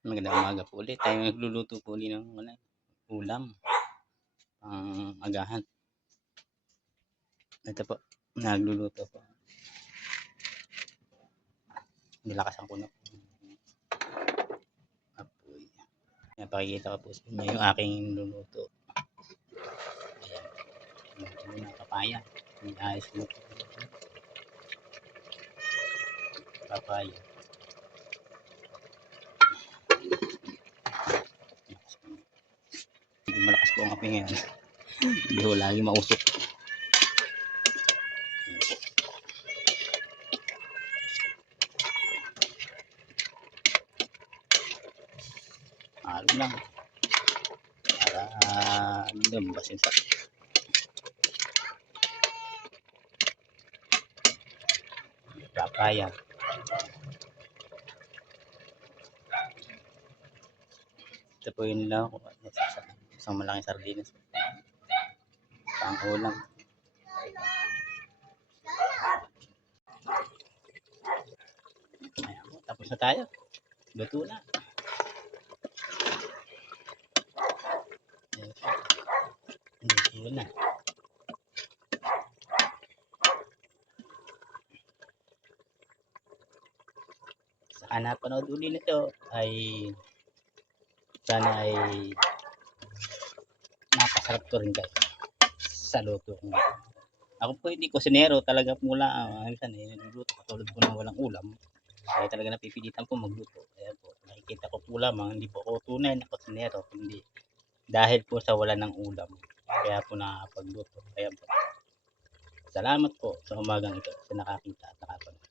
Magandang umaga po ulit. Tayo nagluluto po uli ng ulam, agahan. Ito po, nagluluto po. Nilakasan ko na po apoy. Napakikita ko po sa inyo yung aking luluto. Ayan, ito na papaya. Ayos ko po. Papaya. Malakas po ang apoy ngayon. Hindi ko lagi mausok. Halo lang para lumabas yung sakit. Papaya. Ito po yun lang. Isang malaking sardinas. Pang ulam. Ayan, tapos na tayo. Luto na. Luto na. Saka napanood uli nito ay sana ay napasarap to rin guys sa luto ko. Ako po hindi kusinero talaga mula minsan niluluto katulad po ng walang ulam. Kaya talaga napipilitan po magluto. Kaya po nakikita ko po lamang hindi po ako tunay na kusinero kundi dahil po sa wala ng ulam. Kaya po nakakapagluto. Kaya po salamat po sa umagang ito sa nakakita at nakapanood.